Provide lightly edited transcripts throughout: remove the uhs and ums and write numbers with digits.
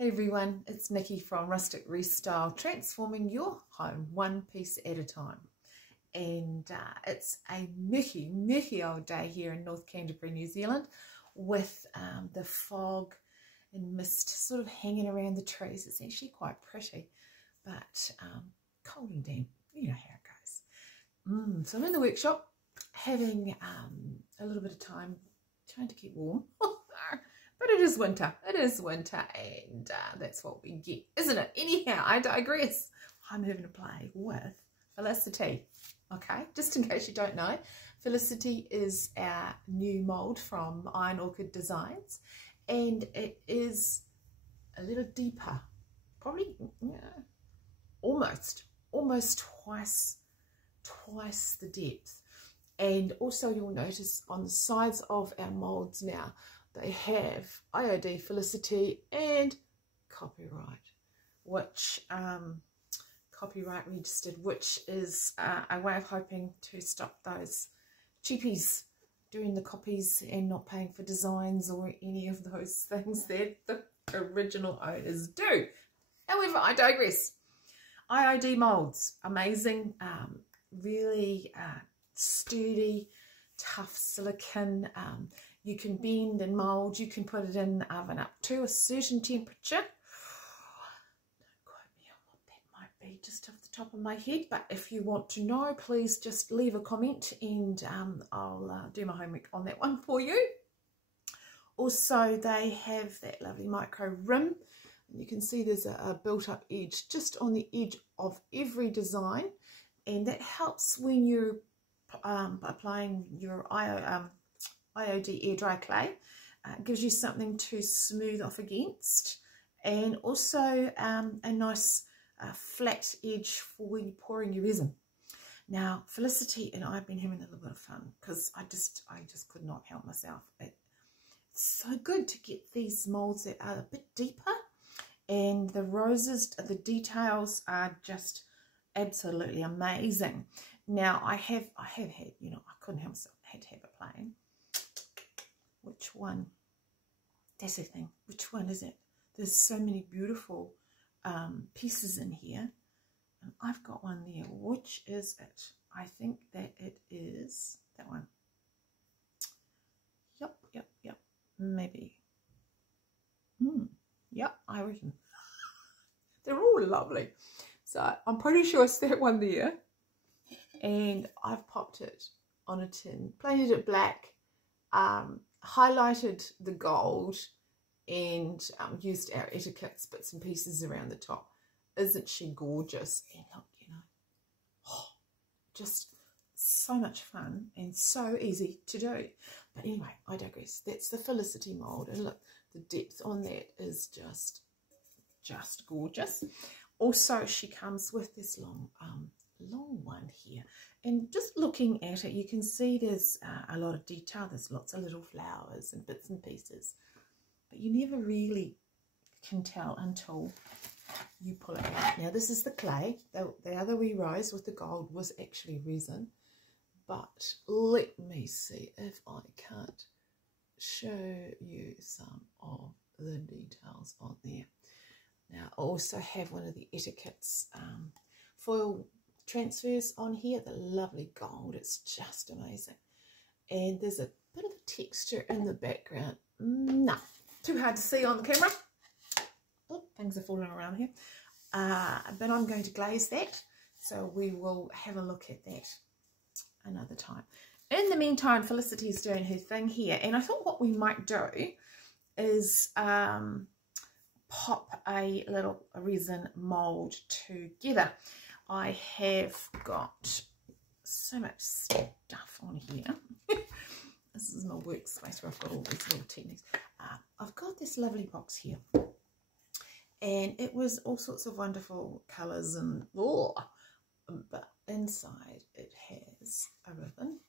Hey everyone, it's Nikki from Rustic Restyle, transforming your home one piece at a time. And it's a murky old day here in North Canterbury, New Zealand, with the fog and mist sort of hanging around the trees. It's actually quite pretty, but cold and damp, you know how it goes. So I'm in the workshop having a little bit of time trying to keep warm. But it is winter, and that's what we get, isn't it? Anyhow, I digress. I'm having a play with Felicity, okay? Just in case you don't know, Felicity is our new mould from Iron Orchid Designs, and it is a little deeper, probably almost twice the depth. And also you'll notice on the sides of our moulds now, they have IOD'S Felicity and copyright, which copyright registered, which is a way of hoping to stop those cheapies doing the copies and not paying for designs or any of those things that the original owners do. However, I digress. IOD molds, amazing, really sturdy, tough silicone. You can bend and mould. You can put it in the oven up to a certain temperature. Don't quote me on what that might be just off the top of my head, but if you want to know, please just leave a comment and I'll do my homework on that one for you. Also, they have that lovely micro rim. You can see there's a built-up edge just on the edge of every design, and that helps when you're applying your IOD air dry clay. Gives you something to smooth off against, and also a nice flat edge for when you're pouring your resin. Now Felicity and I have been having a little bit of fun because I just could not help myself. It's so good to get these molds that are a bit deeper, and the roses, the details are just absolutely amazing. Now I have had, you know, I couldn't help myself, I had to have it plain. Which one? That's the thing. Which one is it? There's so many beautiful pieces in here. And I've got one there. Which is it? I think that it is that one. Yep. Maybe. Yep, I reckon. They're all lovely. So I'm pretty sure it's that one there. And I've popped it on a tin, painted it black, highlighted the gold, and used our etiquettes bits and pieces around the top. Isn't she gorgeous? And look, you know, just so much fun and so easy to do. But anyway, I digress. That's the Felicity mould, and look, the depth on that is just gorgeous. Also, she comes with this long one here, and just looking at it, you can see there's a lot of detail. There's lots of little flowers and bits and pieces, but you never really can tell until you pull it out. Now this is the clay. The other wee rose with the gold was actually resin, but let me see if I can't show you some of the details on there. Now I also have one of the etiquettes foil transfers on here, the lovely gold. It's just amazing, and there's a bit of a texture in the background. No, too hard to see on the camera. Oh, things are falling around here, but I'm going to glaze that, so we will have a look at that another time. In the meantime, Felicity's doing her thing here, and I thought what we might do is pop a little resin mold together. I have got so much stuff on here. This is my workspace where I've got all these little techniques. I've got this lovely box here, and it was all sorts of wonderful colours, and but inside it has a ribbon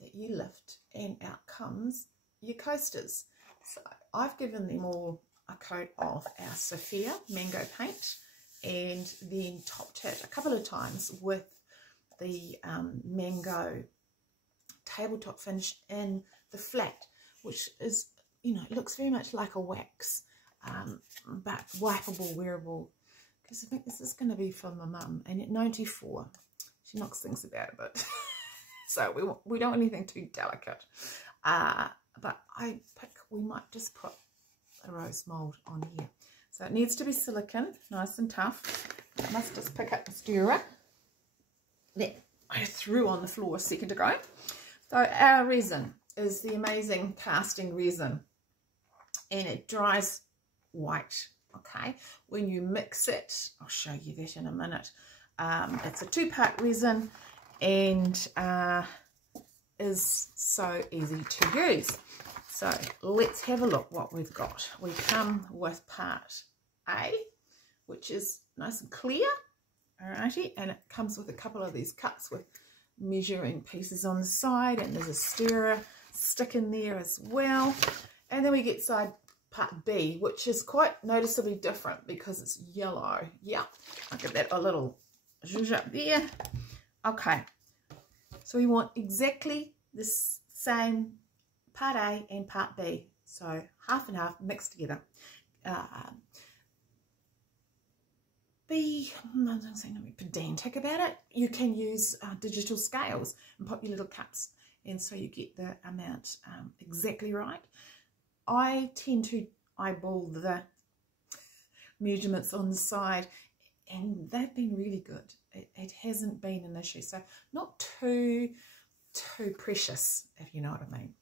that you lift, and out comes your coasters. So I've given them all a coat of our Sophia mango paint, and then topped it a couple of times with the mango tabletop finish in the flat, which is, you know, it looks very much like a wax. but wipeable, wearable, because I think this is going to be for my mum, and at 94 she knocks things about a bit. So we don't want anything too delicate, but we might just put a rose mould on here. So it needs to be silicone, nice and tough. I must just pick up the stirrer that I threw on the floor a second ago. So our resin is the amazing casting resin, and it dries white. Okay, when you mix it, I'll show you that in a minute. It's a 2-part resin, and is so easy to use. So let's have a look what we've got. We come with part A, which is nice and clear, alrighty, and it comes with a couple of these cups with measuring pieces on the side, and there's a stirrer stick in there as well. And then we get part B, which is quite noticeably different because it's yellow. Yeah, I'll give that a little zhuzh up there. Okay, so we want exactly this same part A and part B, so half and half mixed together. I'm not saying to be pedantic about it. You can use digital scales and pop your little cups, and so you get the amount exactly right. I tend to eyeball the measurements on the side, and they've been really good. It hasn't been an issue, so not too precious, if you know what I mean.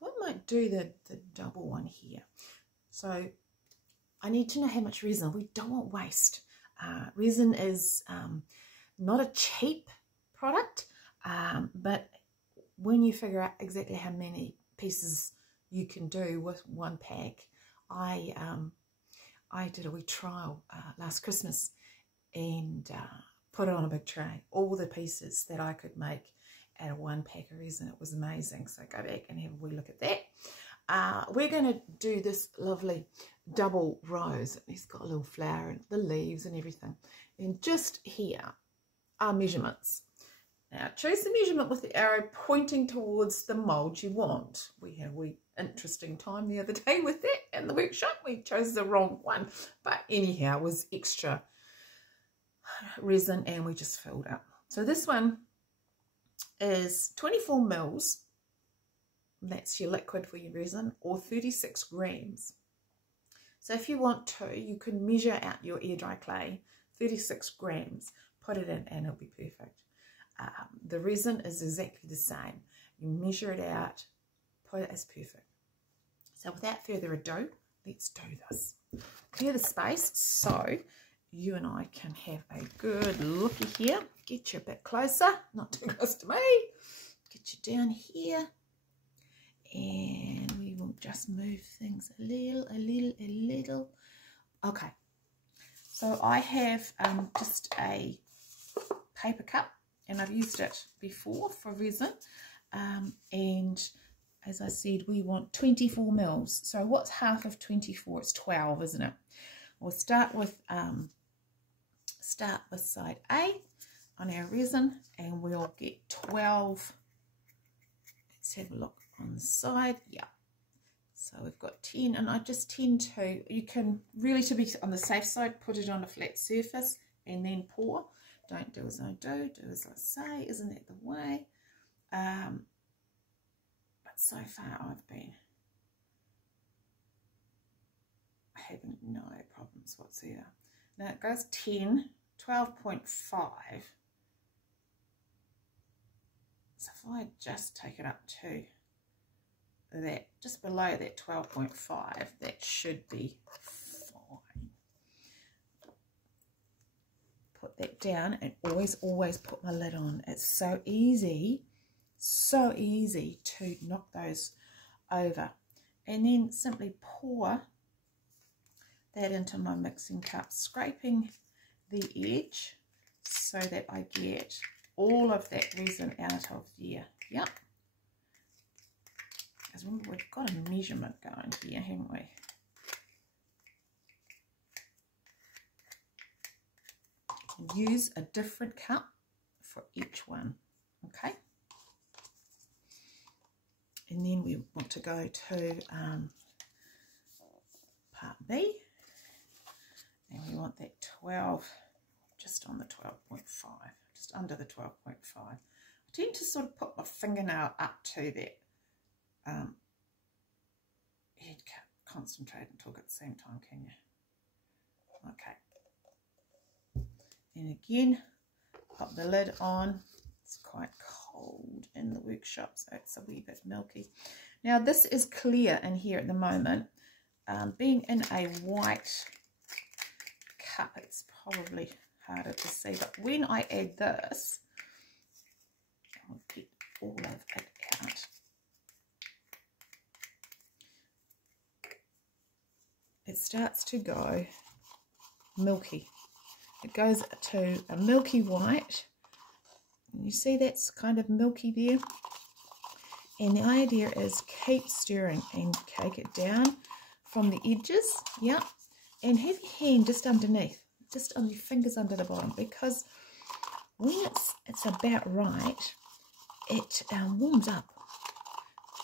So I might do the double one here. So I need to know how much resin. We don't want waste. Resin is not a cheap product, but when you figure out exactly how many pieces you can do with one pack, I did a wee trial last Christmas and put it on a big tray, all the pieces that I could make out of one pack of resin. It was amazing. So go back and have a wee look at that. We're going to do this lovely double rose. It's got a little flower and the leaves and everything. And just here are measurements. Now choose the measurement with the arrow pointing towards the mould you want. We had a wee interesting time the other day with that in the workshop. We chose the wrong one, but anyhow, it was extra resin and we just filled up. So this one is 24 mils. That's your liquid for your resin, or 36 grams. So if you want to, you can measure out your air dry clay, 36 grams, put it in and it'll be perfect. The resin is exactly the same. You measure it out, put it as perfect. So without further ado, let's do this. Clear the space so you and I can have a good looky here. Get you a bit closer, not too close to me. Get you down here. And we will just move things a little. Okay. So I have just a paper cup, and I've used it before for resin. And as I said, we want 24 mils. So what's half of 24? It's 12, isn't it? We'll start with side A on our resin, and we'll get 12. Let's have a look on the side. Yeah. So we've got 10, and I just tend to, you can really, to be on the safe side, put it on a flat surface and then pour. Don't do as I do, do as I say. Isn't that the way? But so far I've been having no problems whatsoever. Now it goes 10, 12.5. So if I just take it up to that, just below that 12.5, that should be fine. Put that down and always put my lid on. It's so easy to knock those over. And then simply pour that into my mixing cup, scraping the edge so that I get all of that resin out of there. Yep. Because remember, we've got a measurement going here, haven't we? Use a different cup for each one. Okay. And then we want to go to part B, and we want that 12, just on the 12.5, just under the 12.5. I tend to sort of put my fingernail up to that. You can't concentrate and talk at the same time, can you? Okay. And again, pop the lid on. It's quite cold in the workshop, so it's a wee bit milky. Now this is clear in here at the moment. Being in a white cup, it's probably harder to see, but when I add this, I'll get all of it out. It starts to go milky. It goes to a milky white. You see that's kind of milky there. And the idea is keep stirring and cake it down from the edges. Yeah. And have your hand just underneath, just on your fingers under the bottom, because when it's about right, it warms up.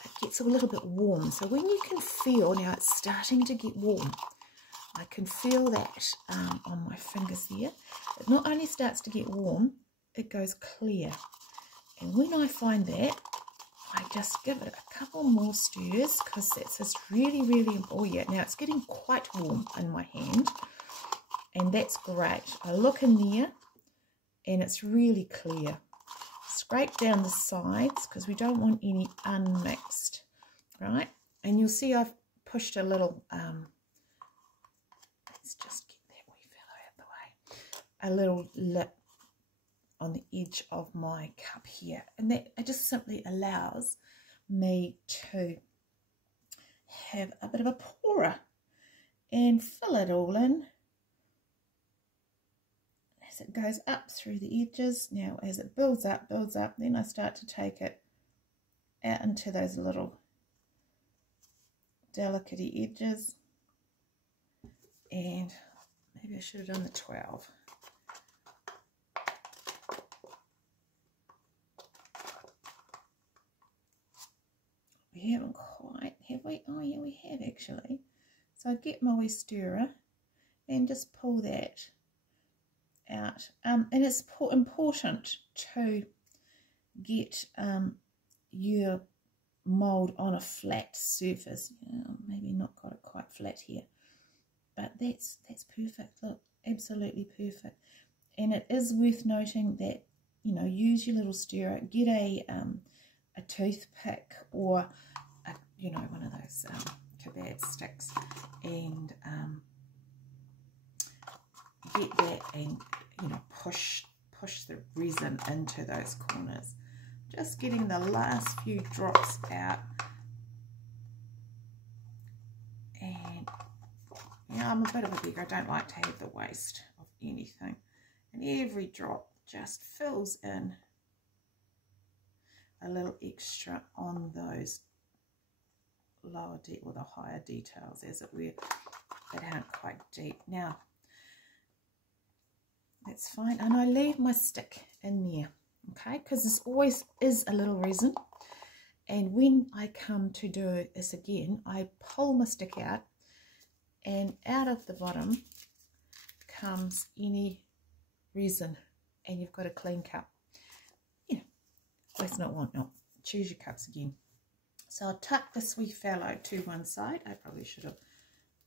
It gets a little bit warm. So when you can feel, now it's starting to get warm. I can feel that on my fingers there. It not only starts to get warm, it goes clear. And when I find that, I just give it a couple more stirs, because that's just really, really, oh yeah, now it's getting quite warm in my hand, and that's great. I look in there and it's really clear. Scrape down the sides, because we don't want any unmixed, right? And you'll see I've pushed a little, let's just get that wee fellow out the way, a little lip on the edge of my cup here, and that it just simply allows me to have a bit of a pourer and fill it all in as it goes up through the edges. Now as it builds up, then I start to take it out into those little delicate edges, and maybe I should have done the 12. We haven't quite, have we? Oh yeah, we have actually. So I get my wee stirrer and just pull that out. And it's important to get your mould on a flat surface. Maybe not got it quite flat here, but that's perfect. Look, absolutely perfect. And it is worth noting that, you know, use your little stirrer. Get a toothpick or you know, one of those kebab sticks, and get that, and you know, push the resin into those corners, just getting the last few drops out. And you know, I'm a bit of a digger. I don't like to have the waste of anything, and every drop just fills in a little extra on those lower or the higher details, as it were, that aren't quite deep. Now that's fine, and I leave my stick in there, okay, because this always is a little resin. And when I come to do this again, I pull my stick out, and out of the bottom comes any resin, and you've got a clean cup. Let's not want, no, choose your cups again. So I'll tuck this wee fellow to one side. I probably should have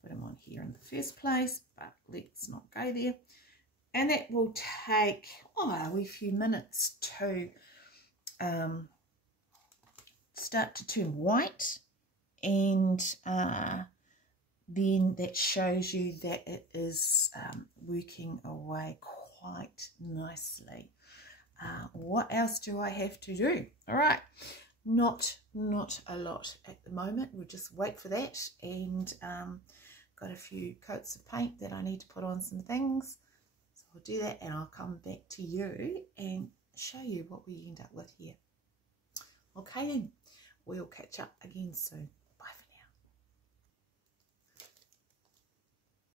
put him on here in the first place, but let's not go there. And that will take a wee few minutes to start to turn white, and then that shows you that it is working away quite nicely. What else do I have to do? All right, not a lot at the moment. We'll just wait for that, and got a few coats of paint that I need to put on some things, so I'll do that, and I'll come back to you and show you what we end up with here. Okay then, we'll catch up again soon.